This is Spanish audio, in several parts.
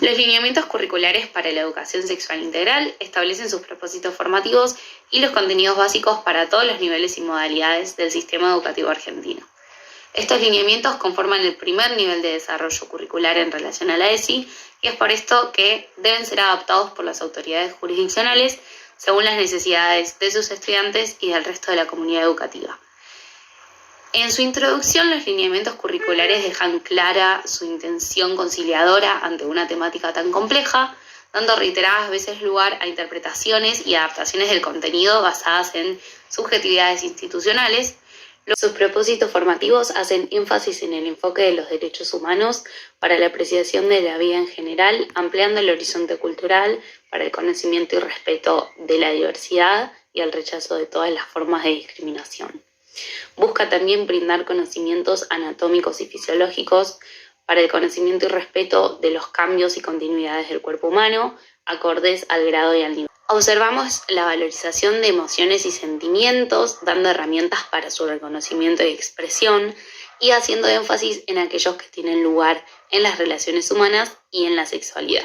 Los lineamientos curriculares para la educación sexual integral establecen sus propósitos formativos y los contenidos básicos para todos los niveles y modalidades del sistema educativo argentino. Estos lineamientos conforman el primer nivel de desarrollo curricular en relación a la ESI y es por esto que deben ser adaptados por las autoridades jurisdiccionales según las necesidades de sus estudiantes y del resto de la comunidad educativa. En su introducción, los lineamientos curriculares dejan clara su intención conciliadora ante una temática tan compleja, dando reiteradas veces lugar a interpretaciones y adaptaciones del contenido basadas en subjetividades institucionales. Sus propósitos formativos hacen énfasis en el enfoque de los derechos humanos para la apreciación de la vida en general, ampliando el horizonte cultural para el conocimiento y respeto de la diversidad y el rechazo de todas las formas de discriminación. Busca también brindar conocimientos anatómicos y fisiológicos para el conocimiento y respeto de los cambios y continuidades del cuerpo humano, acordes al grado y al nivel. Observamos la valorización de emociones y sentimientos, dando herramientas para su reconocimiento y expresión, y haciendo énfasis en aquellos que tienen lugar en las relaciones humanas y en la sexualidad.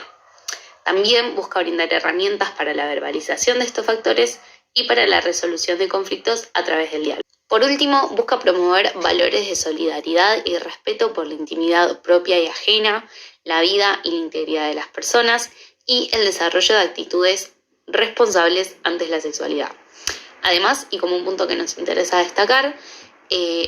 También busca brindar herramientas para la verbalización de estos factores y para la resolución de conflictos a través del diálogo. Por último, busca promover valores de solidaridad y respeto por la intimidad propia y ajena, la vida y la integridad de las personas y el desarrollo de actitudes responsables ante la sexualidad. Además, y como un punto que nos interesa destacar,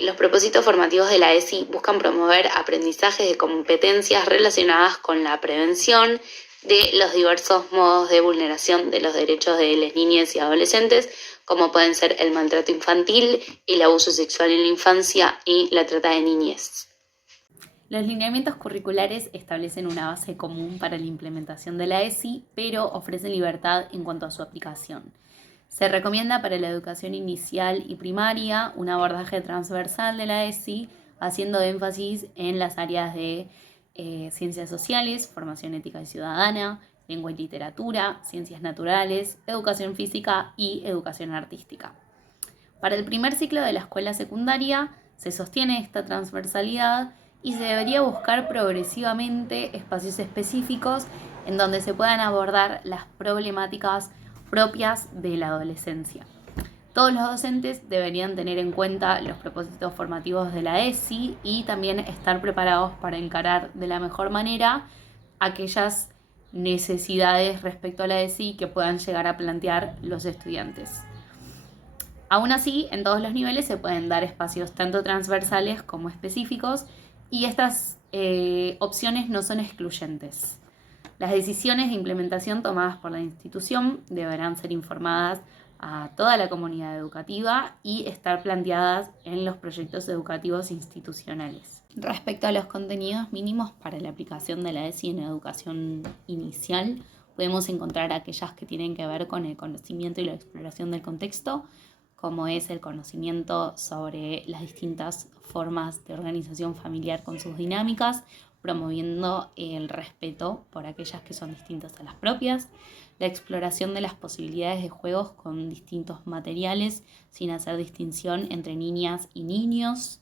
los propósitos formativos de la ESI buscan promover aprendizajes de competencias relacionadas con la prevención de los diversos modos de vulneración de los derechos de las niñas y adolescentes, como pueden ser el maltrato infantil, el abuso sexual en la infancia y la trata de niñez. Los lineamientos curriculares establecen una base común para la implementación de la ESI, pero ofrecen libertad en cuanto a su aplicación. Se recomienda para la educación inicial y primaria un abordaje transversal de la ESI, haciendo énfasis en las áreas de ciencias sociales, formación ética y ciudadana, lengua y literatura, ciencias naturales, educación física y educación artística. Para el primer ciclo de la escuela secundaria se sostiene esta transversalidad y se debería buscar progresivamente espacios específicos en donde se puedan abordar las problemáticas propias de la adolescencia. Todos los docentes deberían tener en cuenta los propósitos formativos de la ESI y también estar preparados para encarar de la mejor manera aquellas necesidades respecto a la ESI que puedan llegar a plantear los estudiantes. Aún así, en todos los niveles se pueden dar espacios tanto transversales como específicos y estas opciones no son excluyentes. Las decisiones de implementación tomadas por la institución deberán ser informadas a toda la comunidad educativa y estar planteadas en los proyectos educativos institucionales. Respecto a los contenidos mínimos para la aplicación de la ESI en educación inicial, podemos encontrar aquellas que tienen que ver con el conocimiento y la exploración del contexto, como es el conocimiento sobre las distintas formas de organización familiar con sus dinámicas, promoviendo el respeto por aquellas que son distintas a las propias, la exploración de las posibilidades de juegos con distintos materiales sin hacer distinción entre niñas y niños,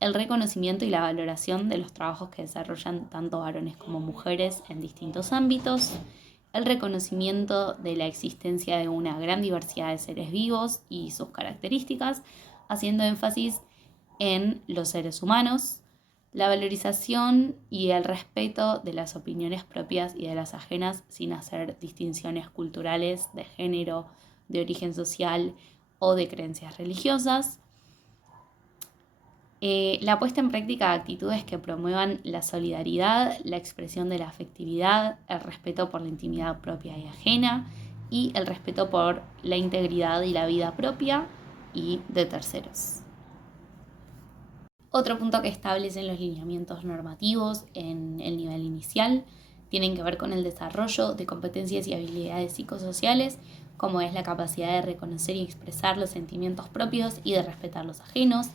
el reconocimiento y la valoración de los trabajos que desarrollan tanto varones como mujeres en distintos ámbitos, el reconocimiento de la existencia de una gran diversidad de seres vivos y sus características, haciendo énfasis en los seres humanos, la valorización y el respeto de las opiniones propias y de las ajenas sin hacer distinciones culturales, de género, de origen social o de creencias religiosas. La puesta en práctica de actitudes que promuevan la solidaridad, la expresión de la afectividad, el respeto por la intimidad propia y ajena y el respeto por la integridad y la vida propia y de terceros. Otro punto que establecen los lineamientos normativos en el nivel inicial tienen que ver con el desarrollo de competencias y habilidades psicosociales, como es la capacidad de reconocer y expresar los sentimientos propios y de respetar los ajenos,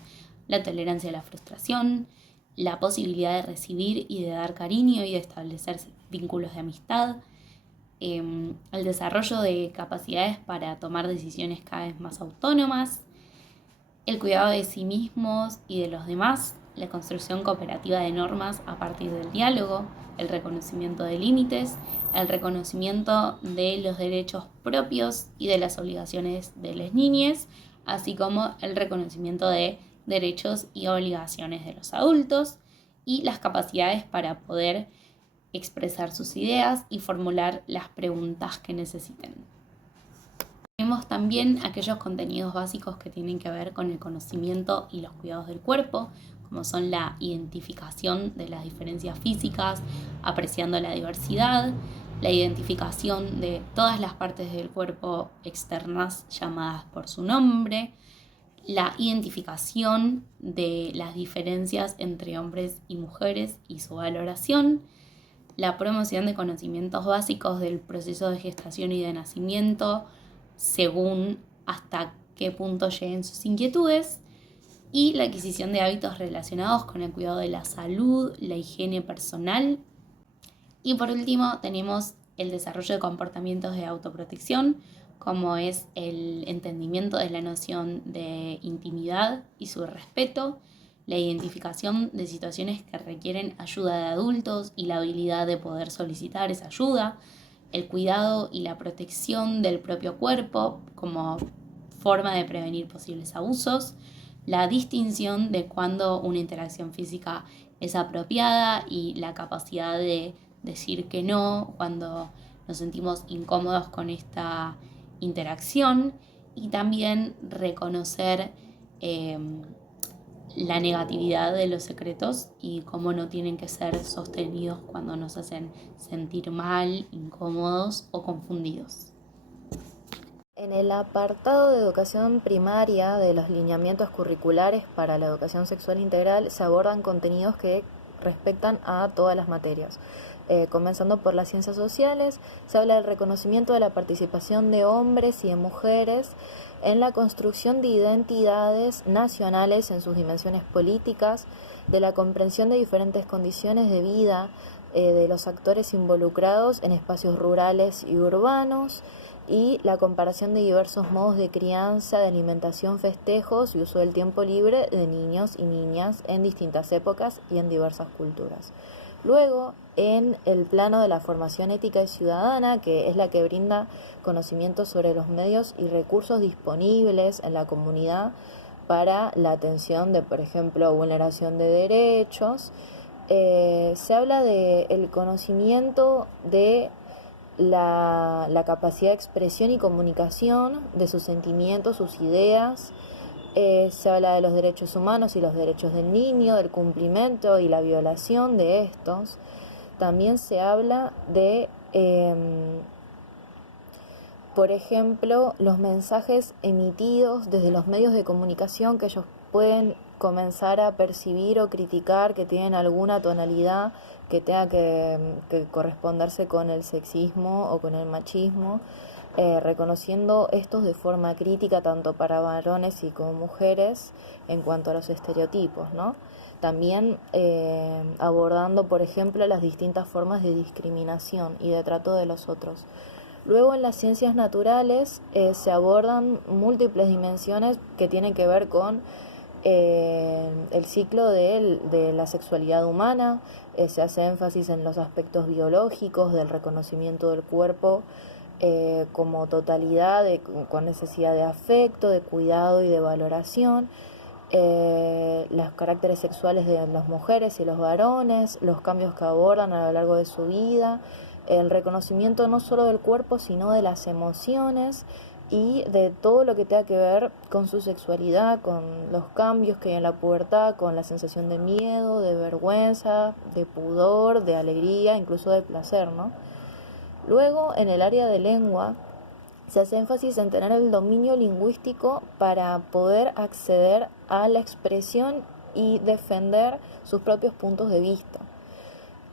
la tolerancia a la frustración, la posibilidad de recibir y de dar cariño y de establecer vínculos de amistad, el desarrollo de capacidades para tomar decisiones cada vez más autónomas, el cuidado de sí mismos y de los demás, la construcción cooperativa de normas a partir del diálogo, el reconocimiento de límites, el reconocimiento de los derechos propios y de las obligaciones de las niñas, así como el reconocimiento de derechos y obligaciones de los adultos y las capacidades para poder expresar sus ideas y formular las preguntas que necesiten. Tenemos también aquellos contenidos básicos que tienen que ver con el conocimiento y los cuidados del cuerpo, como son la identificación de las diferencias físicas, apreciando la diversidad, la identificación de todas las partes del cuerpo externas llamadas por su nombre, la identificación de las diferencias entre hombres y mujeres y su valoración, la promoción de conocimientos básicos del proceso de gestación y de nacimiento, según hasta qué punto lleguen sus inquietudes, y la adquisición de hábitos relacionados con el cuidado de la salud, la higiene personal. Y por último tenemos el desarrollo de comportamientos de autoprotección, como es el entendimiento de la noción de intimidad y su respeto, la identificación de situaciones que requieren ayuda de adultos y la habilidad de poder solicitar esa ayuda, el cuidado y la protección del propio cuerpo como forma de prevenir posibles abusos, la distinción de cuando una interacción física es apropiada y la capacidad de decir que no cuando nos sentimos incómodos con esta interacción, y también reconocer la negatividad de los secretos y cómo no tienen que ser sostenidos cuando nos hacen sentir mal, incómodos o confundidos. En el apartado de educación primaria de los lineamientos curriculares para la educación sexual integral se abordan contenidos que respectan a todas las materias. Comenzando por las ciencias sociales, se habla del reconocimiento de la participación de hombres y de mujeres en la construcción de identidades nacionales en sus dimensiones políticas, de la comprensión de diferentes condiciones de vida de los actores involucrados en espacios rurales y urbanos, y la comparación de diversos modos de crianza, de alimentación, festejos y uso del tiempo libre de niños y niñas en distintas épocas y en diversas culturas. Luego, en el plano de la formación ética y ciudadana, que es la que brinda conocimientos sobre los medios y recursos disponibles en la comunidad para la atención de, por ejemplo, vulneración de derechos, se habla del conocimiento de la capacidad de expresión y comunicación de sus sentimientos, sus ideas. Se habla de los derechos humanos y los derechos del niño, del cumplimiento y la violación de estos. También se habla de, por ejemplo, los mensajes emitidos desde los medios de comunicación que ellos pueden comenzar a percibir o criticar, que tienen alguna tonalidad que tenga que corresponderse con el sexismo o con el machismo, reconociendo estos de forma crítica tanto para varones y como mujeres en cuanto a los estereotipos, ¿no? También abordando, por ejemplo, las distintas formas de discriminación y de trato de los otros. Luego en las ciencias naturales se abordan múltiples dimensiones que tienen que ver con el ciclo de la sexualidad humana. Se hace énfasis en los aspectos biológicos del reconocimiento del cuerpo como totalidad, con necesidad de afecto, de cuidado y de valoración, los caracteres sexuales de las mujeres y los varones, los cambios que abordan a lo largo de su vida, el reconocimiento no solo del cuerpo sino de las emociones y de todo lo que tenga que ver con su sexualidad, con los cambios que hay en la pubertad, con la sensación de miedo, de vergüenza, de pudor, de alegría, incluso de placer, ¿no? Luego, en el área de lengua, se hace énfasis en tener el dominio lingüístico para poder acceder a la expresión y defender sus propios puntos de vista.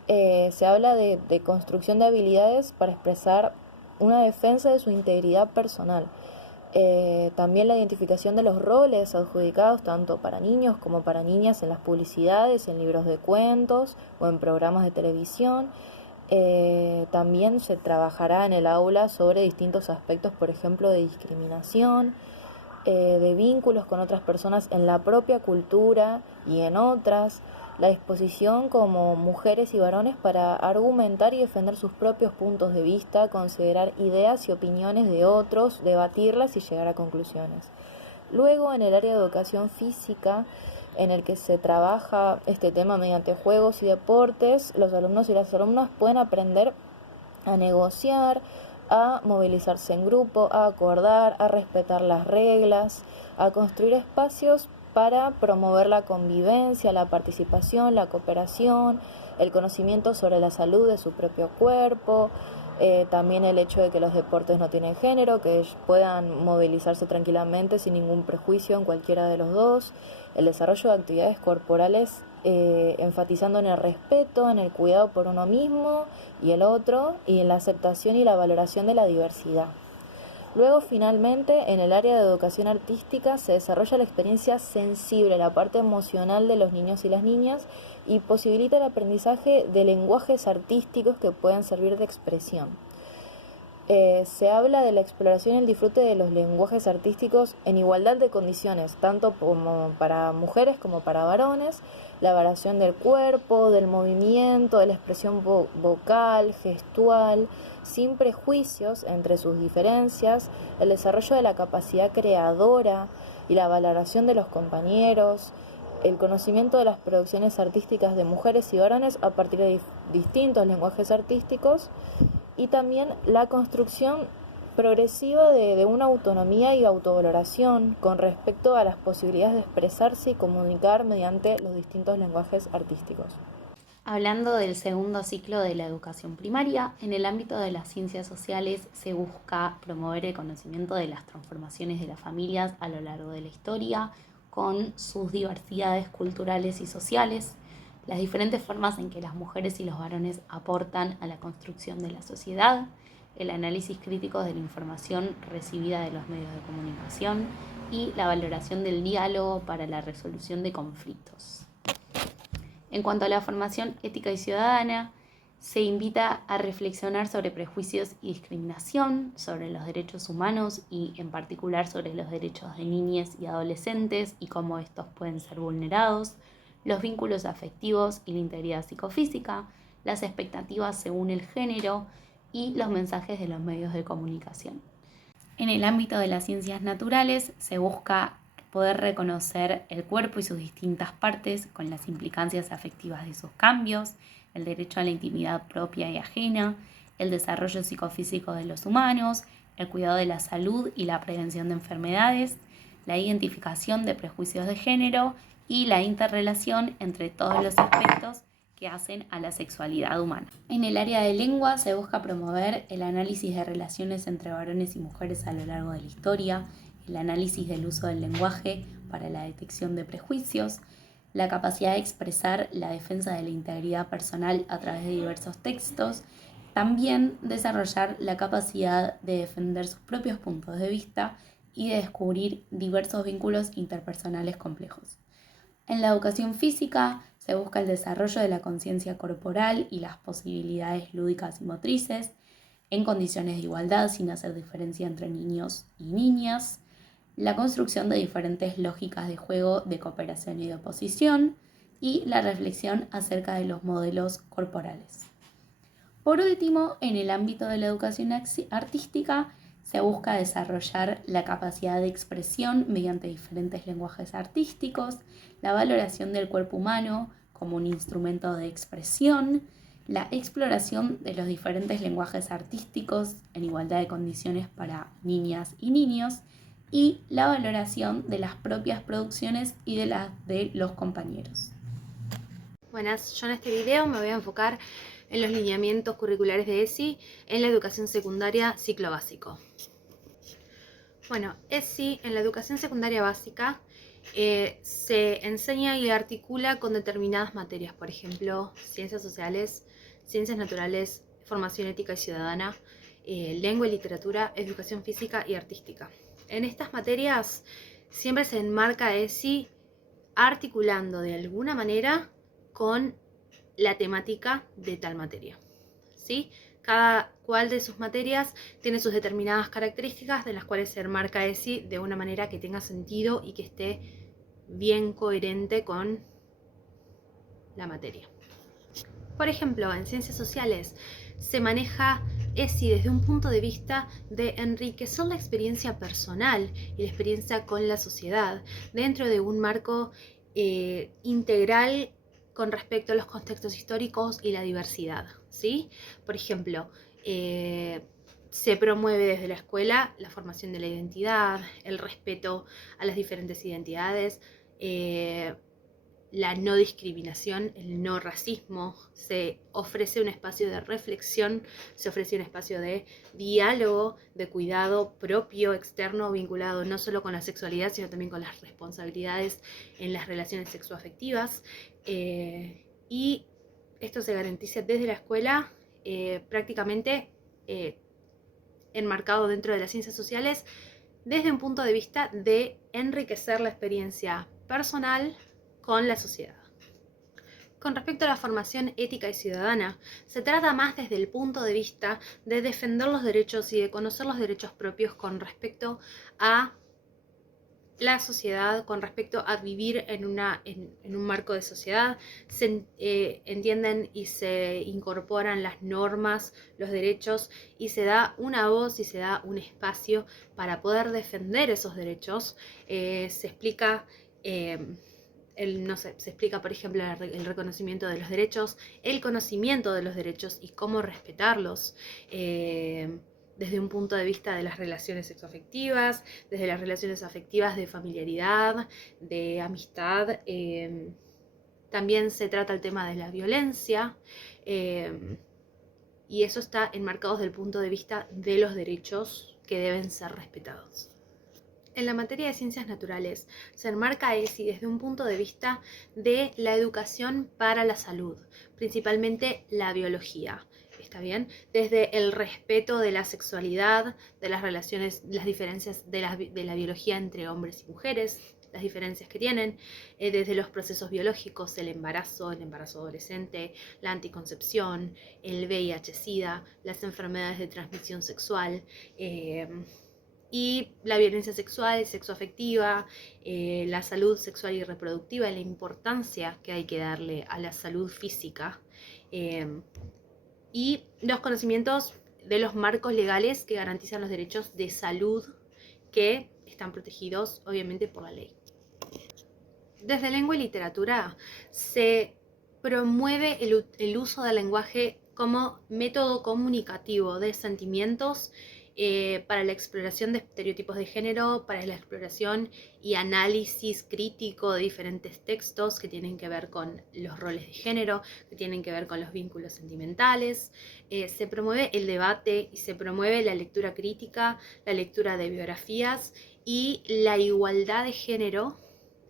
Se habla de construcción de habilidades para expresar una defensa de su integridad personal. También la identificación de los roles adjudicados tanto para niños como para niñas en las publicidades, en libros de cuentos o en programas de televisión. También se trabajará en el aula sobre distintos aspectos, por ejemplo, de discriminación, de vínculos con otras personas en la propia cultura y en otras, la disposición como mujeres y varones para argumentar y defender sus propios puntos de vista, considerar ideas y opiniones de otros, debatirlas y llegar a conclusiones. Luego, en el área de educación física, en el que se trabaja este tema mediante juegos y deportes, los alumnos y las alumnas pueden aprender a negociar, a movilizarse en grupo, a acordar, a respetar las reglas, a construir espacios para promover la convivencia, la participación, la cooperación, el conocimiento sobre la salud de su propio cuerpo, también el hecho de que los deportes no tienen género, que puedan movilizarse tranquilamente sin ningún prejuicio en cualquiera de los dos, el desarrollo de actividades corporales enfatizando en el respeto, en el cuidado por uno mismo y el otro, y en la aceptación y la valoración de la diversidad. Luego, finalmente, en el área de educación artística se desarrolla la experiencia sensible, la parte emocional de los niños y las niñas, y posibilita el aprendizaje de lenguajes artísticos que pueden servir de expresión. Se habla de la exploración y el disfrute de los lenguajes artísticos en igualdad de condiciones, tanto como para mujeres como para varones, la variación del cuerpo, del movimiento, de la expresión vocal, gestual, sin prejuicios entre sus diferencias, el desarrollo de la capacidad creadora y la valoración de los compañeros, el conocimiento de las producciones artísticas de mujeres y varones a partir de distintos lenguajes artísticos, y también la construcción progresiva de una autonomía y autovaloración con respecto a las posibilidades de expresarse y comunicar mediante los distintos lenguajes artísticos. Hablando del segundo ciclo de la educación primaria, en el ámbito de las ciencias sociales se busca promover el conocimiento de las transformaciones de las familias a lo largo de la historia, con sus diversidades culturales y sociales, las diferentes formas en que las mujeres y los varones aportan a la construcción de la sociedad, el análisis crítico de la información recibida de los medios de comunicación y la valoración del diálogo para la resolución de conflictos. En cuanto a la formación ética y ciudadana, se invita a reflexionar sobre prejuicios y discriminación, sobre los derechos humanos y en particular sobre los derechos de niñas y adolescentes y cómo estos pueden ser vulnerados, los vínculos afectivos y la integridad psicofísica, las expectativas según el género y los mensajes de los medios de comunicación. En el ámbito de las ciencias naturales se busca poder reconocer el cuerpo y sus distintas partes con las implicancias afectivas de sus cambios, el derecho a la intimidad propia y ajena, el desarrollo psicofísico de los humanos, el cuidado de la salud y la prevención de enfermedades, la identificación de prejuicios de género y la interrelación entre todos los aspectos que hacen a la sexualidad humana. En el área de lengua se busca promover el análisis de relaciones entre varones y mujeres a lo largo de la historia, el análisis del uso del lenguaje para la detección de prejuicios, la capacidad de expresar la defensa de la integridad personal a través de diversos textos, también desarrollar la capacidad de defender sus propios puntos de vista y de descubrir diversos vínculos interpersonales complejos. En la educación física se busca el desarrollo de la conciencia corporal y las posibilidades lúdicas y motrices en condiciones de igualdad sin hacer diferencia entre niños y niñas, la construcción de diferentes lógicas de juego de cooperación y de oposición y la reflexión acerca de los modelos corporales. Por último, en el ámbito de la educación artística se busca desarrollar la capacidad de expresión mediante diferentes lenguajes artísticos, la valoración del cuerpo humano como un instrumento de expresión, la exploración de los diferentes lenguajes artísticos en igualdad de condiciones para niñas y niños, y la valoración de las propias producciones y de las de los compañeros. Buenas, yo en este video me voy a enfocar en los lineamientos curriculares de ESI en la educación secundaria ciclo básico. Bueno, ESI en la educación secundaria básica se enseña y articula con determinadas materias, por ejemplo, ciencias sociales, ciencias naturales, formación ética y ciudadana, lengua y literatura, educación física y artística. En estas materias siempre se enmarca ESI articulando de alguna manera con la temática de tal materia, ¿sí? Cada cual de sus materias tiene sus determinadas características de las cuales se enmarca ESI de una manera que tenga sentido y que esté bien coherente con la materia. Por ejemplo, en ciencias sociales se maneja ESI desde un punto de vista de enriquecer la experiencia personal y la experiencia con la sociedad dentro de un marco integral con respecto a los contextos históricos y la diversidad, ¿sí? Por ejemplo, se promueve desde la escuela la formación de la identidad, el respeto a las diferentes identidades, la no discriminación, el no racismo, se ofrece un espacio de reflexión, se ofrece un espacio de diálogo, de cuidado propio, externo, vinculado no solo con la sexualidad, sino también con las responsabilidades en las relaciones sexoafectivas. Y esto se garantiza desde la escuela, prácticamente enmarcado dentro de las ciencias sociales, desde un punto de vista de enriquecer la experiencia personal con la sociedad. Con respecto a la formación ética y ciudadana, se trata más desde el punto de vista de defender los derechos y de conocer los derechos propios con respecto a la sociedad, con respecto a vivir en un marco de sociedad. Se entienden y se incorporan las normas, los derechos, y se da una voz y se da un espacio para poder defender esos derechos. Se explica... se explica, por ejemplo, el reconocimiento de los derechos, el conocimiento de los derechos y cómo respetarlos, desde un punto de vista de las relaciones sexoafectivas, desde las relaciones afectivas de familiaridad, de amistad. También se trata el tema de la violencia, y eso está enmarcado desde el punto de vista de los derechos que deben ser respetados. En la materia de ciencias naturales se enmarca ESI desde un punto de vista de la educación para la salud, principalmente la biología, ¿está bien? Desde el respeto de la sexualidad, de las relaciones, las diferencias de la biología entre hombres y mujeres, las diferencias que tienen, desde los procesos biológicos, el embarazo adolescente, la anticoncepción, el VIH-Sida, las enfermedades de transmisión sexual, y la violencia sexual, sexoafectiva, la salud sexual y reproductiva, la importancia que hay que darle a la salud física, y los conocimientos de los marcos legales que garantizan los derechos de salud que están protegidos obviamente por la ley. Desde lengua y literatura se promueve el uso del lenguaje como método comunicativo de sentimientos, para la exploración de estereotipos de género, para la exploración y análisis crítico de diferentes textos que tienen que ver con los roles de género, que tienen que ver con los vínculos sentimentales. Se promueve el debate y se promueve la lectura crítica, la lectura de biografías y la igualdad de género,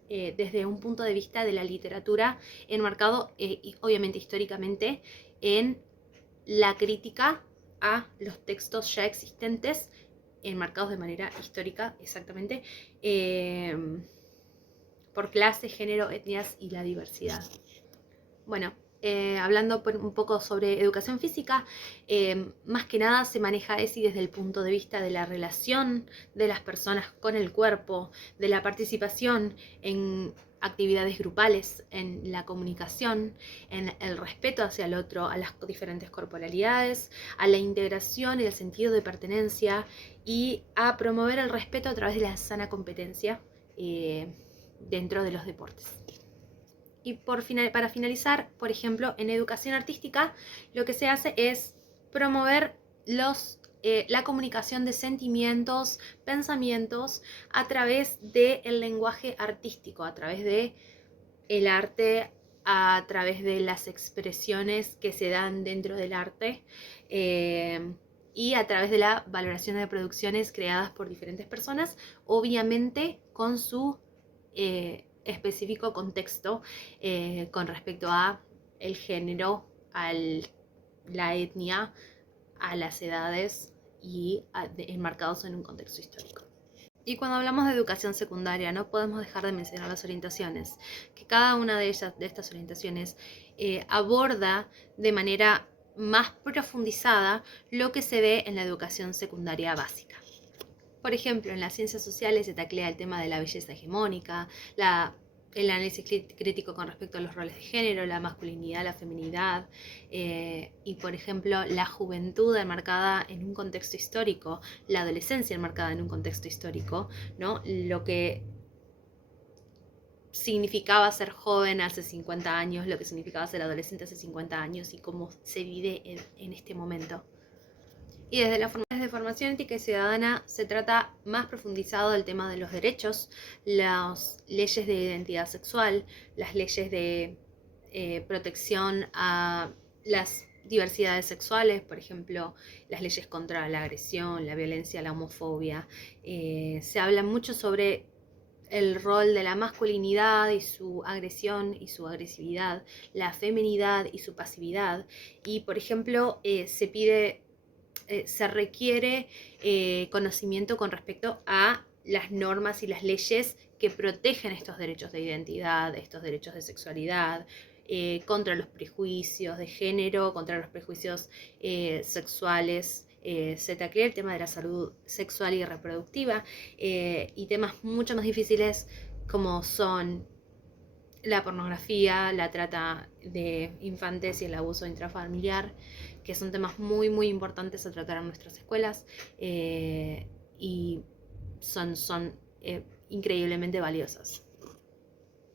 desde un punto de vista de la literatura, enmarcado obviamente históricamente en la crítica a los textos ya existentes, enmarcados de manera histórica, exactamente, por clase, género, etnias y la diversidad. Bueno, hablando un poco sobre educación física, más que nada se maneja ESI desde el punto de vista de la relación de las personas con el cuerpo, de la participación en actividades grupales, en la comunicación, en el respeto hacia el otro, a las diferentes corporalidades, a la integración y el sentido de pertenencia, y a promover el respeto a través de la sana competencia dentro de los deportes. Y para finalizar, por ejemplo, en educación artística, lo que se hace es promover la comunicación de sentimientos, pensamientos a través del lenguaje artístico, a través del arte, a través de las expresiones que se dan dentro del arte, y a través de la valoración de producciones creadas por diferentes personas, obviamente con su específico contexto, con respecto a el género, a la etnia, a las edades y enmarcados en un contexto histórico. Y cuando hablamos de educación secundaria no podemos dejar de mencionar las orientaciones, que cada una de estas orientaciones aborda de manera más profundizada lo que se ve en la educación secundaria básica. Por ejemplo, en las ciencias sociales se taclea el tema de la belleza hegemónica, la el análisis crítico con respecto a los roles de género, la masculinidad, la feminidad y, por ejemplo, la juventud enmarcada en un contexto histórico, la adolescencia enmarcada en un contexto histórico, ¿no? Lo que significaba ser joven hace 50 años, lo que significaba ser adolescente hace 50 años y cómo se vive en este momento. Y desde formación ética y ciudadana se trata más profundizado el tema de los derechos, las leyes de identidad sexual, las leyes de protección a las diversidades sexuales, por ejemplo, las leyes contra la agresión, la violencia, la homofobia. Se habla mucho sobre el rol de la masculinidad y su agresión y su agresividad, la feminidad y su pasividad. Y, por ejemplo, se requiere conocimiento con respecto a las normas y las leyes que protegen estos derechos de identidad, estos derechos de sexualidad, contra los prejuicios de género, contra los prejuicios sexuales. Se taclea el tema de la salud sexual y reproductiva y temas mucho más difíciles como son la pornografía, la trata de infantes y el abuso intrafamiliar, que son temas muy muy importantes a tratar en nuestras escuelas y son increíblemente valiosas.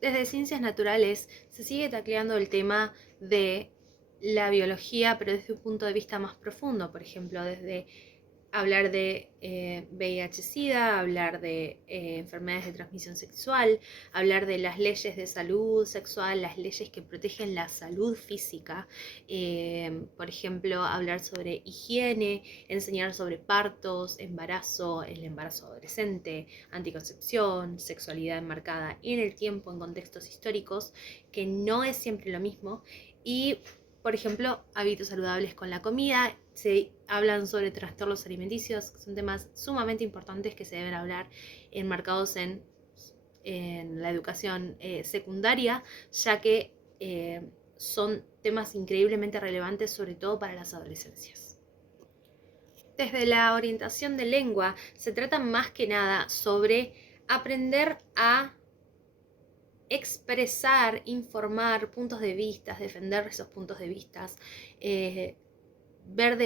Desde ciencias naturales se sigue tacleando el tema de la biología, pero desde un punto de vista más profundo, por ejemplo, desde hablar de VIH-Sida, hablar de enfermedades de transmisión sexual, hablar de las leyes de salud sexual, las leyes que protegen la salud física, por ejemplo, hablar sobre higiene, enseñar sobre partos, embarazo, el embarazo adolescente, anticoncepción, sexualidad enmarcada en el tiempo, en contextos históricos, que no es siempre lo mismo, y por ejemplo, hábitos saludables con la comida. Se hablan sobre trastornos alimenticios, que son temas sumamente importantes que se deben hablar enmarcados en la educación secundaria, ya que son temas increíblemente relevantes, sobre todo para las adolescencias. Desde la orientación de lengua se trata más que nada sobre aprender a expresar, informar puntos de vista, defender esos puntos de vista, ver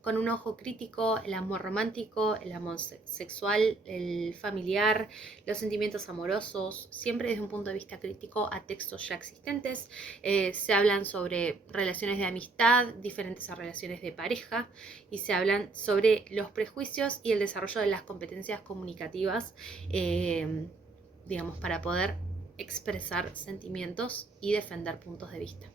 con un ojo crítico el amor romántico, el amor sexual, el familiar, los sentimientos amorosos, siempre desde un punto de vista crítico a textos ya existentes. Se hablan sobre relaciones de amistad diferentes a relaciones de pareja y se hablan sobre los prejuicios y el desarrollo de las competencias comunicativas, digamos, para poder expresar sentimientos y defender puntos de vista.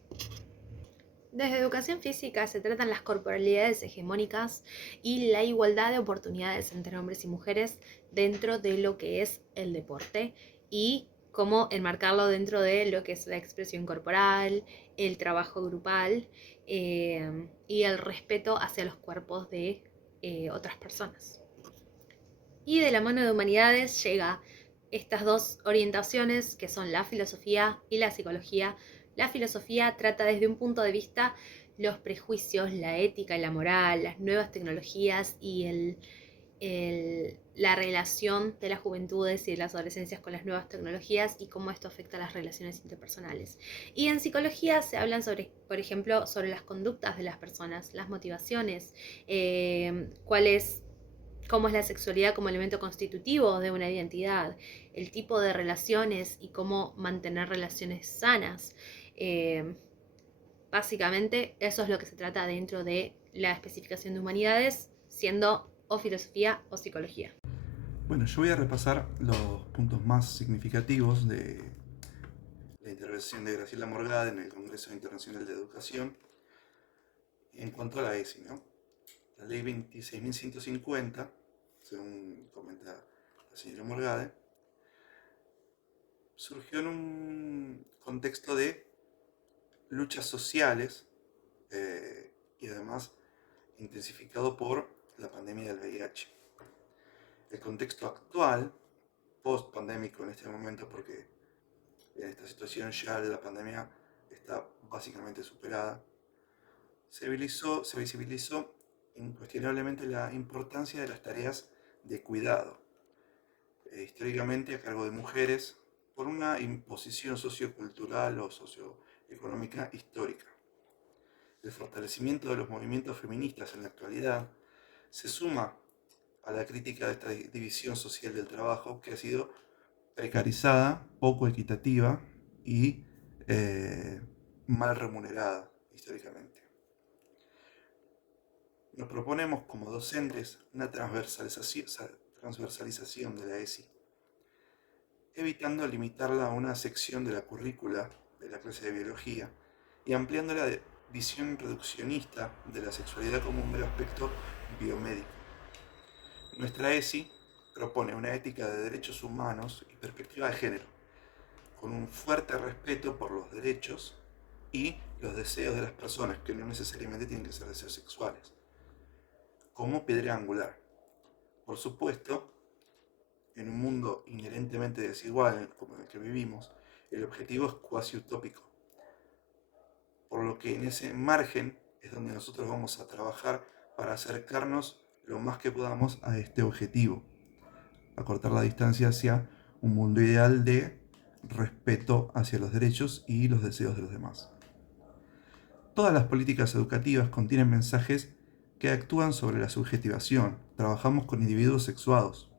Desde educación física se tratan las corporalidades hegemónicas y la igualdad de oportunidades entre hombres y mujeres dentro de lo que es el deporte y cómo enmarcarlo dentro de lo que es la expresión corporal, el trabajo grupal y el respeto hacia los cuerpos de otras personas. Y de la mano de humanidades llega estas dos orientaciones que son la filosofía y la psicología. La filosofía trata desde un punto de vista los prejuicios, la ética y la moral, las nuevas tecnologías y la relación de las juventudes y de las adolescencias con las nuevas tecnologías y cómo esto afecta a las relaciones interpersonales. Y en psicología se hablan sobre, por ejemplo, sobre las conductas de las personas, las motivaciones, cómo es la sexualidad como elemento constitutivo de una identidad, el tipo de relaciones y cómo mantener relaciones sanas. Básicamente eso es lo que se trata dentro de la especificación de humanidades, siendo o filosofía o psicología. Bueno, yo voy a repasar los puntos más significativos de la intervención de Graciela Morgade en el Congreso Internacional de Educación en cuanto a la ESI, ¿no? La ley 26.150, según comenta la señora Morgade, surgió en un contexto de luchas sociales y además intensificado por la pandemia del VIH. El contexto actual, post-pandémico en este momento, porque en esta situación ya la pandemia está básicamente superada, se visibilizó incuestionablemente la importancia de las tareas de cuidado, históricamente a cargo de mujeres por una imposición sociocultural o socioeconómica histórica. El fortalecimiento de los movimientos feministas en la actualidad se suma a la crítica de esta división social del trabajo que ha sido precarizada, poco equitativa y mal remunerada históricamente. Nos proponemos como docentes una transversalización de la ESI, evitando limitarla a una sección de la currícula de la clase de biología y ampliando la visión reduccionista de la sexualidad como un mero aspecto biomédico. Nuestra ESI propone una ética de derechos humanos y perspectiva de género, con un fuerte respeto por los derechos y los deseos de las personas, que no necesariamente tienen que ser deseos sexuales, como piedra angular. Por supuesto, en un mundo inherentemente desigual como en el que vivimos, el objetivo es cuasi utópico, por lo que en ese margen es donde nosotros vamos a trabajar para acercarnos lo más que podamos a este objetivo, acortar la distancia hacia un mundo ideal de respeto hacia los derechos y los deseos de los demás. Todas las políticas educativas contienen mensajes que actúan sobre la subjetivación. Trabajamos con individuos sexuados.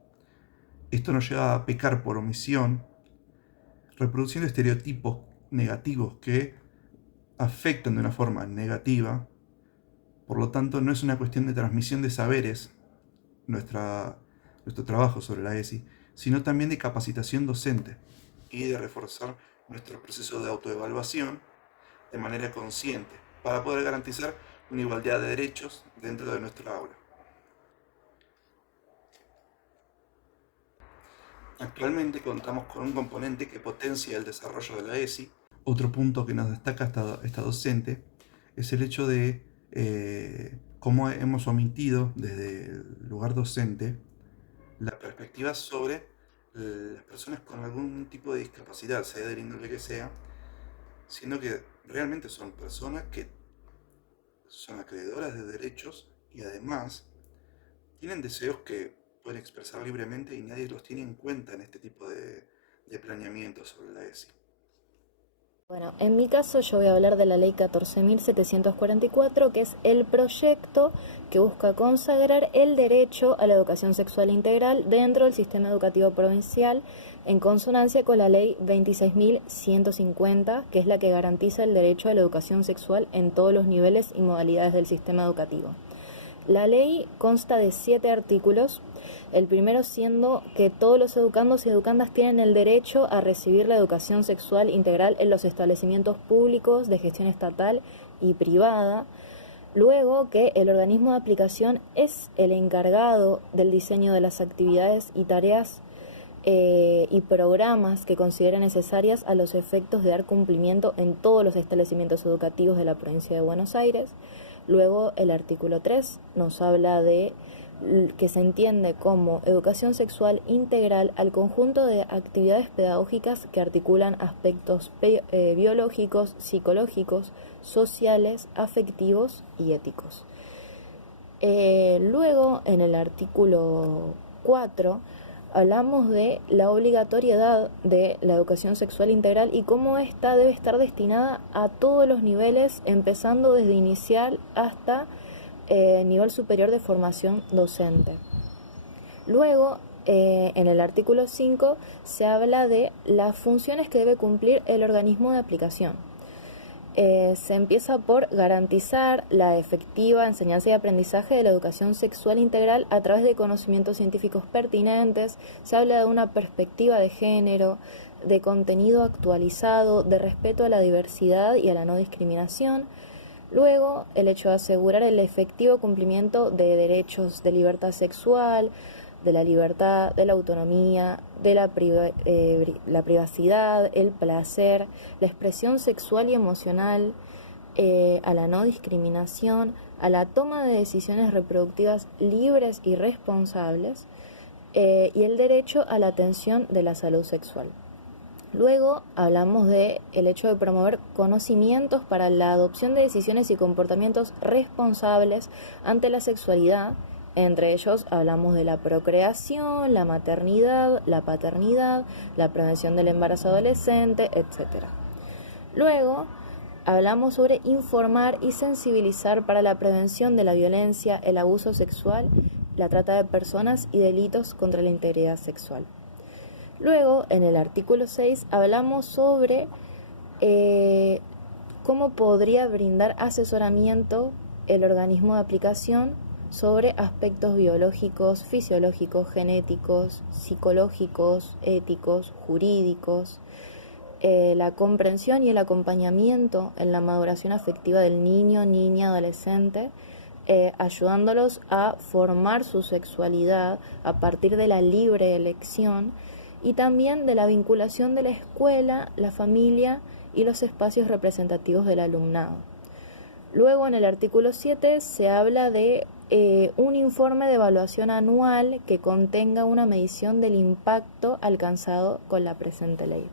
Esto nos lleva a pecar por omisión, reproduciendo estereotipos negativos que afectan de una forma negativa. Por lo tanto, no es una cuestión de transmisión de saberes nuestro trabajo sobre la ESI, sino también de capacitación docente y de reforzar nuestro proceso de autoevaluación de manera consciente para poder garantizar una igualdad de derechos dentro de nuestra aula. Actualmente contamos con un componente que potencia el desarrollo de la ESI. Otro punto que nos destaca esta docente es el hecho de cómo hemos omitido desde el lugar docente la perspectiva sobre las personas con algún tipo de discapacidad, sea del índole que sea, siendo que realmente son personas que son acreedoras de derechos y además tienen deseos que pueden expresar libremente y nadie los tiene en cuenta en este tipo de planeamiento sobre la ESI. Bueno, en mi caso yo voy a hablar de la Ley 14.744, que es el proyecto que busca consagrar el derecho a la educación sexual integral dentro del sistema educativo provincial, en consonancia con la Ley 26.150, que es la que garantiza el derecho a la educación sexual en todos los niveles y modalidades del sistema educativo. La ley consta de 7 artículos, el primero siendo que todos los educandos y educandas tienen el derecho a recibir la educación sexual integral en los establecimientos públicos de gestión estatal y privada. Luego, que el organismo de aplicación es el encargado del diseño de las actividades y tareas y programas que considere necesarias a los efectos de dar cumplimiento en todos los establecimientos educativos de la provincia de Buenos Aires. Luego, el artículo 3 nos habla de que se entiende como educación sexual integral al conjunto de actividades pedagógicas que articulan aspectos biológicos, psicológicos, sociales, afectivos y éticos. Luego, en el artículo 4, hablamos de la obligatoriedad de la educación sexual integral y cómo ésta debe estar destinada a todos los niveles, empezando desde inicial hasta nivel superior de formación docente. Luego, en el artículo 5, se habla de las funciones que debe cumplir el organismo de aplicación. Se empieza por garantizar la efectiva enseñanza y aprendizaje de la educación sexual integral a través de conocimientos científicos pertinentes. Se habla de una perspectiva de género, de contenido actualizado, de respeto a la diversidad y a la no discriminación. Luego, el hecho de asegurar el efectivo cumplimiento de derechos de libertad sexual, de la libertad, de la autonomía, de la privacidad, el placer, la expresión sexual y emocional, a la no discriminación, a la toma de decisiones reproductivas libres y responsables, y el derecho a la atención de la salud sexual. Luego hablamos de el hecho de promover conocimientos para la adopción de decisiones y comportamientos responsables ante la sexualidad Entre ellos hablamos de la procreación, la maternidad, la paternidad, la prevención del embarazo adolescente, etc. Luego, hablamos sobre informar y sensibilizar para la prevención de la violencia, el abuso sexual, la trata de personas y delitos contra la integridad sexual. Luego, en el artículo 6, hablamos sobre cómo podría brindar asesoramiento el organismo de aplicación sobre aspectos biológicos, fisiológicos, genéticos, psicológicos, éticos, jurídicos, la comprensión y el acompañamiento en la maduración afectiva del niño, niña, adolescente, ayudándolos a formar su sexualidad a partir de la libre elección y también de la vinculación de la escuela, la familia y los espacios representativos del alumnado. Luego, en el artículo 7 se habla de un informe de evaluación anual que contenga una medición del impacto alcanzado con la presente ley.